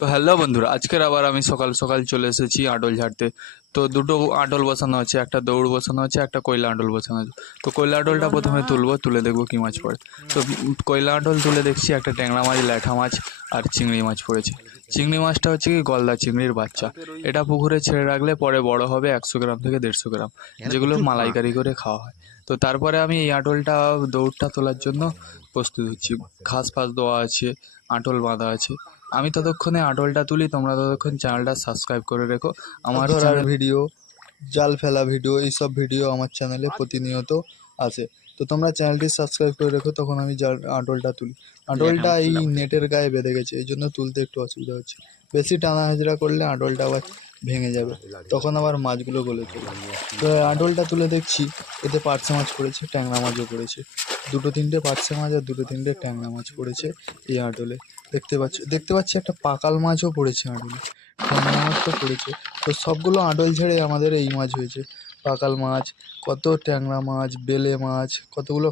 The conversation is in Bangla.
তো হ্যালো বন্ধুরা, আজকের আবার আমি সকাল সকাল চলে এসেছি আটল ঝাড়তে। তো দুটো আটল বসানো আছে, একটা দৌড় বসানো আছে, একটা কয়লা আটল বসানো আছে। তো কয়লা আটলটা প্রথমে তুলবো, তুলে দেখবো কী মাছ পড়ে। তো কয়লা আটল তুলে দেখছি একটা ট্যাংরা মাছ, ল্যাঠা মাছ আর চিংড়ি মাছ পড়েছে। চিংড়ি মাছটা হচ্ছে কি গলদা চিংড়ির বাচ্চা। এটা পুকুরে ছেড়ে রাখলে পরে বড় হবে 100 গ্রাম থেকে 150 গ্রাম, যেগুলো মালাইকারি করে খাওয়া হয়। তো তারপরে আমি এই আটলটা দৌড়টা তোলার জন্য প্রস্তুত হচ্ছি। ঘাস ফাস দেওয়া আছে, আটল বাঁধা আছে। আমি ততক্ষণে আটলটা তুলি, তোমরা ততক্ষণ চ্যানেলটা সাবস্ক্রাইব করে রেখো। মাছ আমার ধরার চ্যানেল ভিডিও, জাল ফেলা ভিডিও, এইসব ভিডিও আমার চ্যানেলে প্রতিনিয়ত আসে। তো তোমরা চ্যানেলটি সাবস্ক্রাইব করে রেখো, তখন আমি জাল আটলটা তুলি। আটলটা এই নেটের গায়ে বেঁধে গেছে, এই জন্য তুলতে একটু অসুবিধা হচ্ছে। বেশি টানা হাজরা করলে আটলটা আবার ভেঙে যাবে, তখন আবার মাছগুলো গলে চলে। তো আটলটা তুলে দেখছি এতে পার্শে মাছ পড়েছে, ট্যাংরা মাছও পড়েছে। দুটো তিনটে পার্শে মাছ আর দুটো তিনটে ট্যাংরা মাছ পড়েছে এই আটলে। দেখতে পাচ্ছি একটা পাকাল মাছও পড়েছে আটলে, ট্যাংরা মাছ তো পড়েছে। তো সবগুলো আটল ছেড়ে আমাদের এই মাছ হয়েছে, পাকাল মাছ, কত ট্যাংরা মাছ, বেলে মাছ, কতগুলো